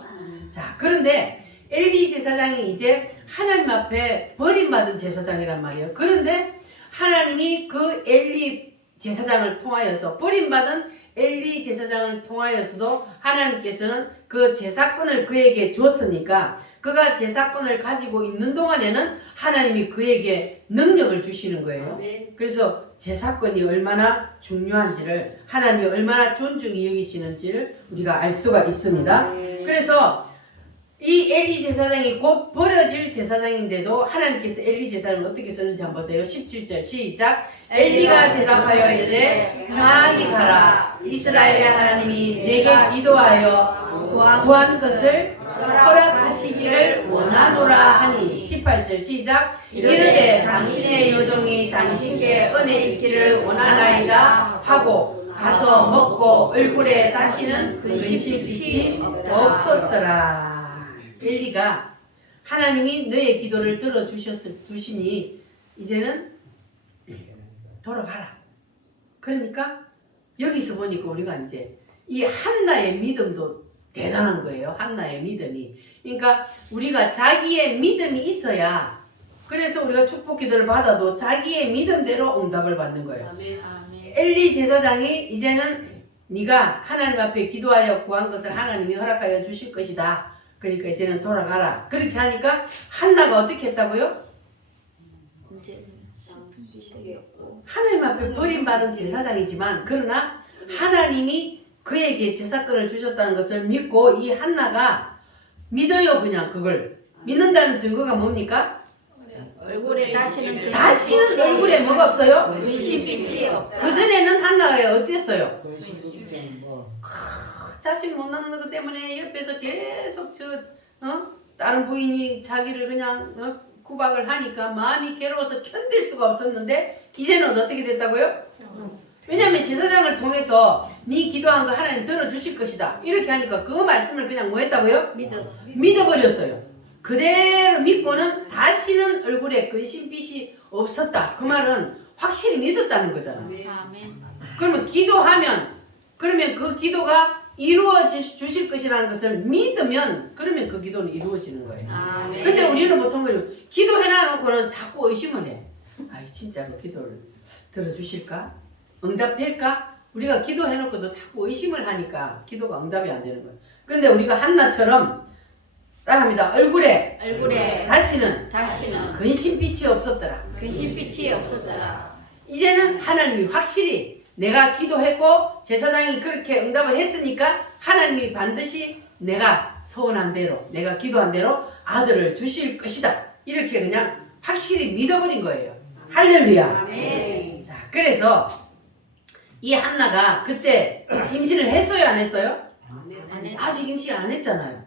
자, 그런데 엘리 제사장이 이제 하나님 앞에 버림받은 제사장이란 말이에요. 그런데 하나님이 그 엘리 제사장을 통하여서 버림받은 엘리 제사장을 통하여서도 하나님께서는 그 제사권을 그에게 줬으니까 그가 제사권을 가지고 있는 동안에는 하나님이 그에게 능력을 주시는 거예요. 그래서 제사권이 얼마나 중요한지를 하나님이 얼마나 존중히 여기시는지를 우리가 알 수가 있습니다. 그래서 이 엘리 제사장이 곧 버려질 제사장인데도 하나님께서 엘리 제사장을 어떻게 쓰는지 한번 보세요. 17절 시작. 엘리가 대답하여 이르되 평안히 가라. 이스라엘의 하나님이 내게 기도하여 구한 것을 허락하시기를 원하노라 하니. 18절 시작. 이르되 당신의 여종이 당신께 은혜 있기를 원하나이다 하고 가서 먹고 얼굴에 다시는 근심빛이 없었더라. 엘리가 하나님이 너의 기도를 들어주시니 이제는 돌아가라. 그러니까 여기서 보니까 우리가 이제 이 한나의 믿음도 대단한 거예요. 한나의 믿음이. 그러니까 우리가 자기의 믿음이 있어야, 그래서 우리가 축복 기도를 받아도 자기의 믿음대로 응답을 받는 거예요. 엘리 제사장이 이제는 네가 하나님 앞에 기도하여 구한 것을 하나님이 허락하여 주실 것이다. 그러니까 이제는 돌아가라. 그렇게 하니까 한나가 어떻게 했다고요? 하나님 앞에 버림받은 제사장이지만 그러나 하나님이 그에게 제사권을 주셨다는 것을 믿고 이 한나가 믿어요. 그냥 그걸 믿는다는 증거가 뭡니까? 얼굴에 다시는 얼굴에 뭐가 없어요? 근심빛이 없다. 그전에는 한나가 어땠어요? 자식 못 낳는 것 때문에 옆에서 계속 다른 부인이 자기를 그냥 구박을 하니까 마음이 괴로워서 견딜 수가 없었는데 이제는 어떻게 됐다고요? 왜냐하면 제사장을 통해서 네 기도한 거 하나님 들어주실 것이다. 이렇게 하니까 그 말씀을 그냥 뭐 했다고요? 믿어버렸어요. 그대로 믿고는 다시는 얼굴에 근심빛이 없었다. 그 말은 확실히 믿었다는 거잖아. 아멘. 그러면 기도하면 그러면 그 기도가 이루어주실 것이라는 것을 믿으면 그러면 그 기도는 이루어지는 거예요. 아멘. 근데 우리는 보통 기도해놔놓고는 자꾸 의심을 해. 아이 진짜로 기도를 들어주실까? 응답될까? 우리가 기도해놓고도 자꾸 의심을 하니까 기도가 응답이 안 되는 거예요. 그런데 우리가 한나처럼 따라합니다. 얼굴에 다시는 근심빛이 없었더라. 근심빛이 없었더라. 이제는 하나님이 확실히 내가 기도했고 제사장이 그렇게 응답을 했으니까 하나님이 반드시 내가 소원한 대로 내가 기도한 대로 아들을 주실 것이다. 이렇게 그냥 확실히 믿어버린 거예요. 할렐루야. 아멘. 자, 그래서 이 한나가 그때 임신을 했어요, 안 했어요? 아직 임신 안 했잖아요.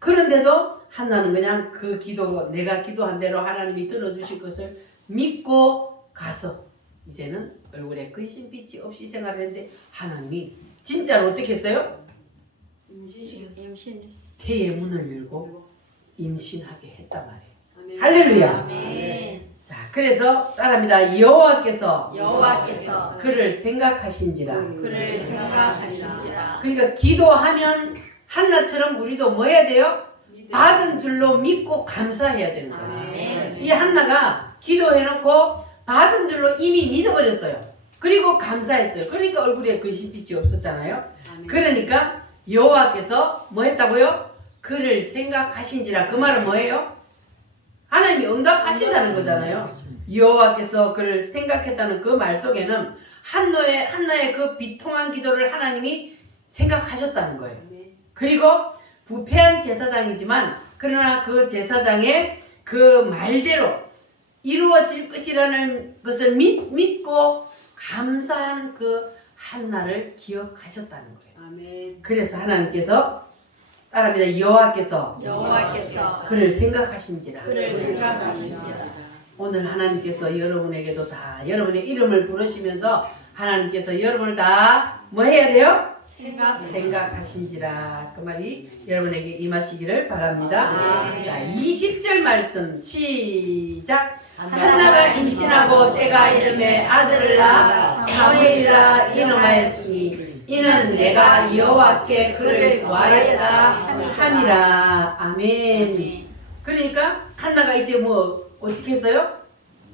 그런데도 한나는 그냥 그 기도, 내가 기도한 대로 하나님이 들어주실 것을 믿고 가서 이제는 얼굴에 근심빛이 없이 생활을 했는데 하나님이 진짜로 어떻게 했어요? 임신. 태의 문을 열고 임신하게 했단 말이에요. 할렐루야. 아멘. 자, 그래서 따라합니다. 여호와께서 그를 생각하신지라. 그러니까 기도하면 한나처럼 우리도 뭐 해야 돼요? 받은 줄로 믿고 감사해야 되는 거예요. 아멘. 이 한나가 기도해놓고 받은 줄로 이미 믿어버렸어요. 그리고 감사했어요. 그러니까 얼굴에 근심빛이 없었잖아요. 아멘. 그러니까 여호와께서 뭐 했다고요? 그를 생각하신지라. 그 말은 뭐예요? 하나님이 응답하신다는 거잖아요. 여호와께서 그를 생각했다는 그 말 속에는 한나의 그 비통한 기도를 하나님이 생각하셨다는 거예요. 아멘. 그리고 부패한 제사장이지만 그러나 그 제사장의 그 말대로 이루어질 것이라는 것을 믿고 감사한 그 한나를 기억하셨다는 거예요. 아멘. 그래서 하나님께서 따라합니다. 여호와께서 그를 생각하신지라. 그를 생각하시니라. 오늘 하나님께서 여러분에게도 다 여러분의 이름을 부르시면서 하나님께서 여러분을 다 뭐 해야 돼요? 생각하신지라. 그 말이 여러분에게 임하시기를 바랍니다. 아멘. 자, 20절 말씀 시작. 한나가 임신하고 때가 이름에 아들을 낳아 사무엘이라 이름하였으니 이는 내가 여호와께 그를 구하였다 함이라. 아멘. 그러니까 한나가 이제 뭐 어떻게 했어요?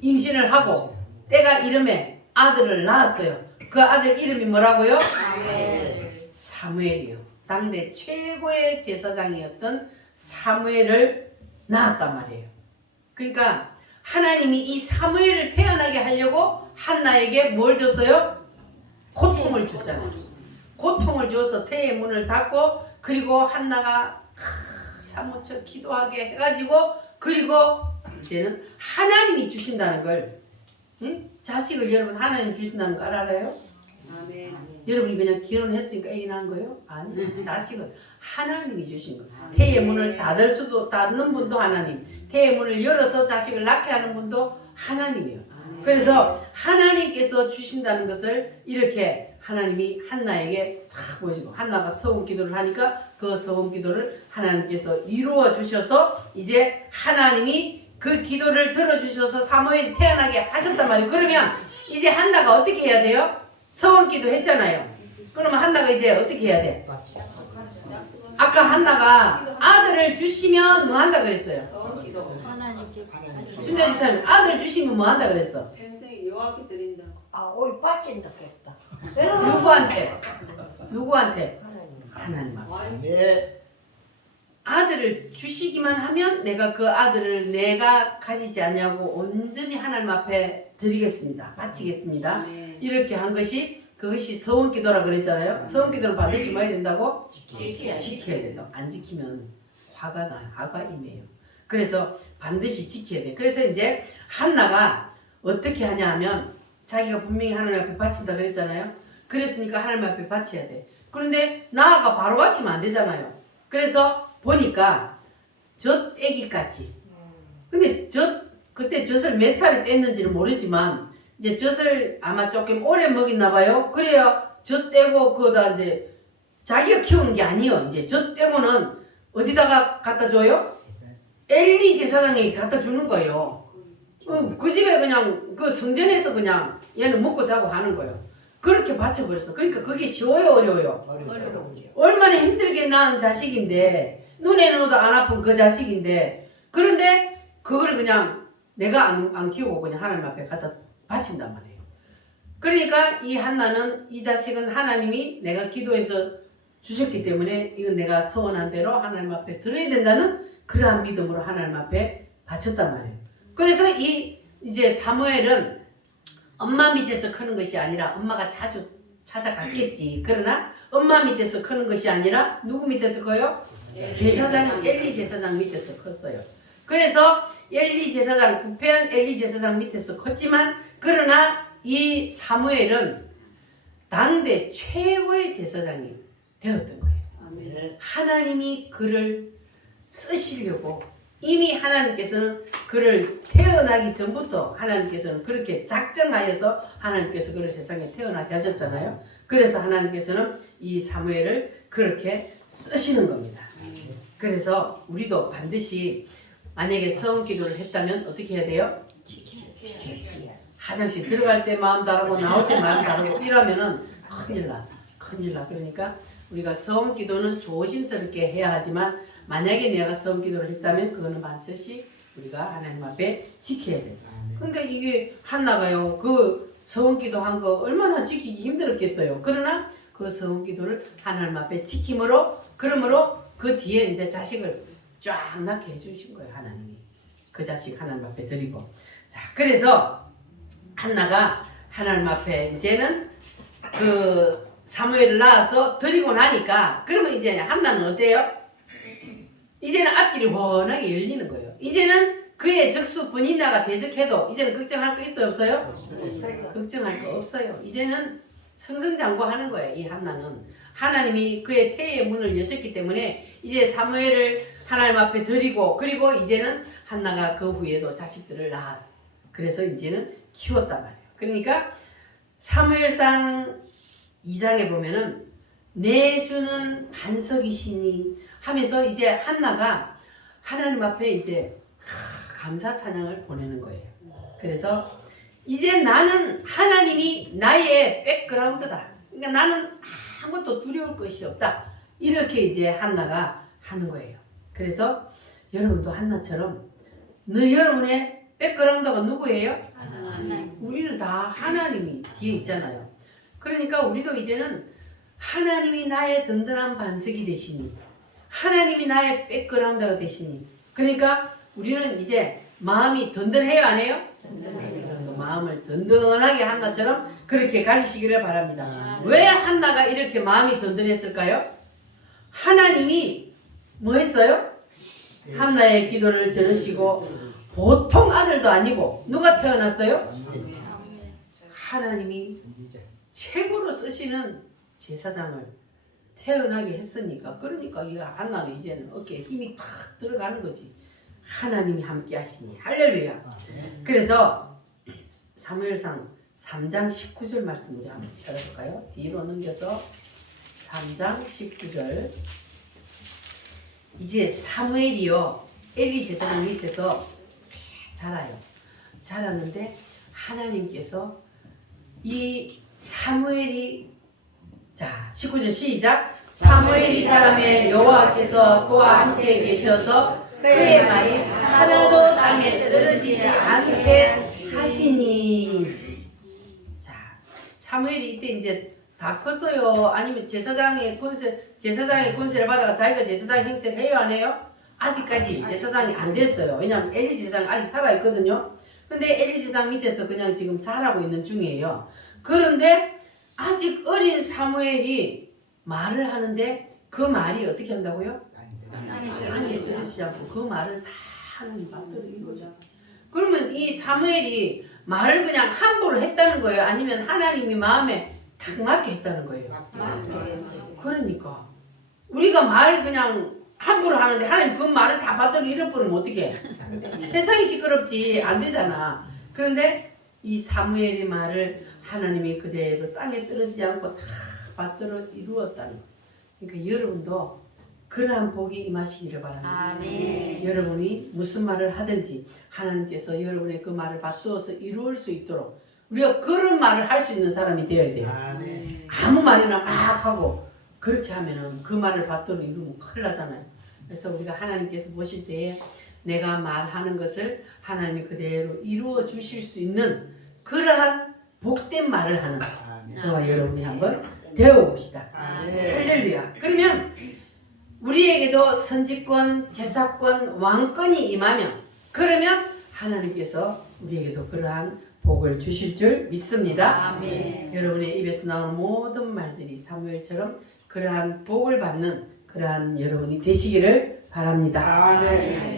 임신을 하고 때가 이름에 아들을 낳았어요. 그 아들 이름이 뭐라고요? 사무엘이요. 당대 최고의 제사장이었던 사무엘을 낳았단 말이에요. 그러니까 하나님이 이 사무엘을 태어나게 하려고 한나에게 뭘 줬어요? 고통을 줬잖아요. 고통을 줘서 태의 문을 닫고 그리고 한나가 사무쳐 기도하게 해가지고 그리고 이제는 하나님이 주신다는 걸, 응? 자식을 여러분 하나님 주신다는 거 알아요? 아멘. 여러분이 그냥 결혼했으니까 애기 낳은 거예요? 아니, 자식은 하나님이 주신 거. 태의 문을 닫는 분도 하나님, 태의 문을 열어서 자식을 낳게 하는 분도 하나님이에요. 그래서 하나님께서 주신다는 것을 이렇게 하나님이 한나에게 다 보여주고 한나가 서원 기도를 하니까 그 서원 기도를 하나님께서 이루어 주셔서 이제 하나님이 그 기도를 들어주셔서 사무엘이 태어나게 하셨단 말이에요. 그러면 이제 한나가 어떻게 해야 돼요? 서원 기도 했잖아요. 그러면 한나가 이제 어떻게 해야 돼? 아까 한나가 아들을 주시면 뭐 한다 그랬어요? 하나님께 같이 순자 집사님 아들 주시면 뭐 한다 그랬어? 평생 여호와께 드린다. 오이 빠진다 했다. 누구한테? 누구한테? 하나님. 하나님 앞에. 아멘. 아들을 주시기만 하면 내가 그 아들을 내가 가지지 않냐고 온전히 하나님 앞에 드리겠습니다. 바치겠습니다. 아멘. 이렇게 한 것이 그것이 서원기도라 그랬잖아요. 서원기도는 반드시 뭐 해야 된다고? 지켜야 지켜야 된다. 안 지키면 화가 나요. 화가 임해요. 그래서 반드시 지켜야 돼. 그래서 이제 한나가 어떻게 하냐 하면 자기가 분명히 하나님 앞에 바친다 그랬잖아요. 그랬으니까 하나님 앞에 바쳐야 돼. 그런데 나아가 바로 바치면 안 되잖아요. 그래서 보니까 젖 애기까지. 근데 그때 젖을 몇 살에 뗐는지는 모르지만 이제 젖을 아마 조금 오래 먹였나 봐요. 그래야 젖 떼고 그거다 이제 자기가 키우는 게 아니에요. 이제 젖 떼고는 어디다가 갖다 줘요? 엘리 제사장에게 갖다 주는 거예요. 그 집에 그냥 그 성전에서 그냥 얘는 먹고 자고 하는 거예요. 그렇게 바쳐버렸어. 그러니까 그게 쉬워요, 어려워요? 어려워요. 얼마나 힘들게 낳은 자식인데 눈에 넣어도 안 아픈 그 자식인데 그런데 그걸 그냥 내가 안 키우고 그냥 하나님 앞에 갖다 바친단 말이에요. 그러니까 이 한나는 이 자식은 하나님이 내가 기도해서 주셨기 때문에 이건 내가 서원한 대로 하나님 앞에 드려야 된다는 그러한 믿음으로 하나님 앞에 바쳤단 말이에요. 그래서 이제 사무엘은 엄마 밑에서 크는 것이 아니라 엄마가 자주 찾아갔겠지. 그러나 엄마 밑에서 크는 것이 아니라 누구 밑에서 커요? 제사장 엘리 제사장 밑에서 컸어요. 그래서 엘리 제사장 부패한 엘리 제사장 밑에서 컸지만 그러나 이 사무엘은 당대 최고의 제사장이 되었던 거예요. 아멘. 하나님이 그를 쓰시려고 이미 하나님께서는 그를 태어나기 전부터 하나님께서는 그렇게 작정하여서 하나님께서 그를 세상에 태어나게 하셨잖아요. 그래서 하나님께서는 이 사무엘을 그렇게 쓰시는 겁니다. 그래서 우리도 반드시 만약에 서원 기도를 했다면 어떻게 해야 돼요? 화장실 들어갈 때 마음 다르고 나올 때 마음 다르고 이러면은 큰일 나. 그러니까 우리가 서원 기도는 조심스럽게 해야 하지만 만약에 내가 서원 기도를 했다면 그거는 반드시 우리가 하나님 앞에 지켜야 돼. 근데 이게 한나가요. 그 서원기도 한 거 얼마나 지키기 힘들었겠어요. 그러나 그 서원기도를 하나님 앞에 지킴으로 그러므로 그 뒤에 이제 자식을 쫙 낳게 해주신 거예요. 하나님이 그 자식 하나님 앞에 드리고. 자, 그래서 한나가 하나님 앞에 이제는 그 사무엘을 낳아서 드리고 나니까 그러면 이제 한나는 어때요? 이제는 앞길이 훤하게 열리는 거예요. 이제는 그의 적수 분인나가 대적해도 이제는 걱정할 거 있어요, 없어요? 걱정할 거 없어요. 이제는 승승장구하는 거예요. 이 한나는 하나님이 그의 태의 문을 여셨기 때문에 이제 사무엘을 하나님 앞에 드리고 그리고 이제는 한나가 그 후에도 자식들을 낳아 그래서 이제는 키웠단 말이에요. 그러니까 사무엘상 2장에 보면은 내주는 반석이시니 하면서 이제 한나가 하나님 앞에 이제 감사 찬양을 보내는 거예요. 그래서 이제 나는 하나님이 나의 백그라운드다. 그러니까 나는 아무것도 두려울 것이 없다. 이렇게 이제 한나가 하는 거예요. 그래서 여러분도 한나처럼 여러분의 백그라운드가 누구예요? 하나님. 우리는 다 하나님이 뒤에 있잖아요. 그러니까 우리도 이제는 하나님이 나의 든든한 반석이 되시니 하나님이 나의 백그라운드가 되시니 그러니까 우리는 이제 마음이 든든해요, 안 해요? 마음을 든든하게 한나처럼 그렇게 가지시기를 바랍니다. 왜 한나가 이렇게 마음이 든든했을까요? 하나님이 뭐 했어요? 한나의 기도를 들으시고 보통 아들도 아니고 누가 태어났어요? 하나님이 최고로 쓰시는 제사장을 태어나게 했으니까 그러니까 이 한나는 이제는 어깨에 힘이 탁 들어가는 거지. 하나님이 함께 하시니 할렐루야. 그래서 사무엘상 3장 19절 말씀 우리 한번 찾아볼까요? 뒤로 넘겨서 3장 19절 이제 사무엘이요 엘리 제사장 밑에서 자라요. 자랐는데 하나님께서 이 사무엘이 자 19절 시작 사무엘이 자라매 여호와께서 그와 함께 계셔서 그의 말이 하나도 땅에 떨어지지 않게 하시니 자 사무엘이 이때 이제 다 컸어요. 아니면 제사장의 권세를 받아가 자기가 제사장 행세를 해요, 안 해요? 아직까지 제사장이 안 됐어요. 왜냐하면 엘리 제사장 아직 살아있거든요. 근데 엘리 제사장 밑에서 그냥 지금 자라고 있는 중이에요. 그런데 아직 어린 사무엘이 말을 하는데 그 말이 어떻게 한다고요? 땅에 떨어지지 않고 그 말을 다 하나님 마음대로 이루어져. 그러면 이 사무엘이 말을 그냥 함부로 했다는 거예요? 아니면 하나님이 마음에 탁 맞게 했다는 거예요? 그러니까 우리가 말 그냥 함부로 하는데 하나님 그 말을 다 받들어 잃어버리면 어떡해? 세상이 시끄럽지 안 되잖아. 그런데 이 사무엘의 말을 하나님이 그대로 땅에 떨어지지 않고 다 받들어 이루었다는 거. 그러니까 여러분도 그러한 복이 임하시기를 바랍니다. 아멘. 여러분이 무슨 말을 하든지 하나님께서 여러분의 그 말을 받들어서 이루을 수 있도록 우리가 그런 말을 할 수 있는 사람이 되어야 돼요. 아무 말이나 막 하고 그렇게 하면은 그 말을 받들어 이루면 큰일 나잖아요. 그래서 우리가 하나님께서 보실 때에 내가 말하는 것을 하나님이 그대로 이루어 주실 수 있는 그러한 복된 말을 하는 저와 여러분이 한번 되어봅시다. 할렐루야. 그러면 우리에게도 선지권, 제사권, 왕권이 임하면 그러면 하나님께서 우리에게도 그러한 복을 주실 줄 믿습니다. 아멘. 여러분의 입에서 나오는 모든 말들이 사무엘처럼 그러한 복을 받는 그러한 여러분이 되시기를 바랍니다.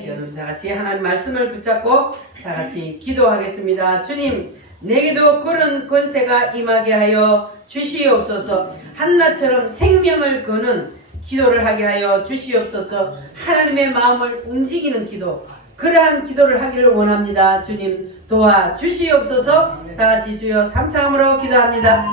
여러분 다 같이 하나님 말씀을 붙잡고 다 같이 기도하겠습니다. 주님, 내게도 그런 권세가 임하게 하여 주시옵소서. 한나처럼 생명을 거는 기도를 하게 하여 주시옵소서. 하나님의 마음을 움직이는 기도, 그러한 기도를 하기를 원합니다. 주님 도와 주시옵소서. 다 같이 주여 삼창으로 기도합니다.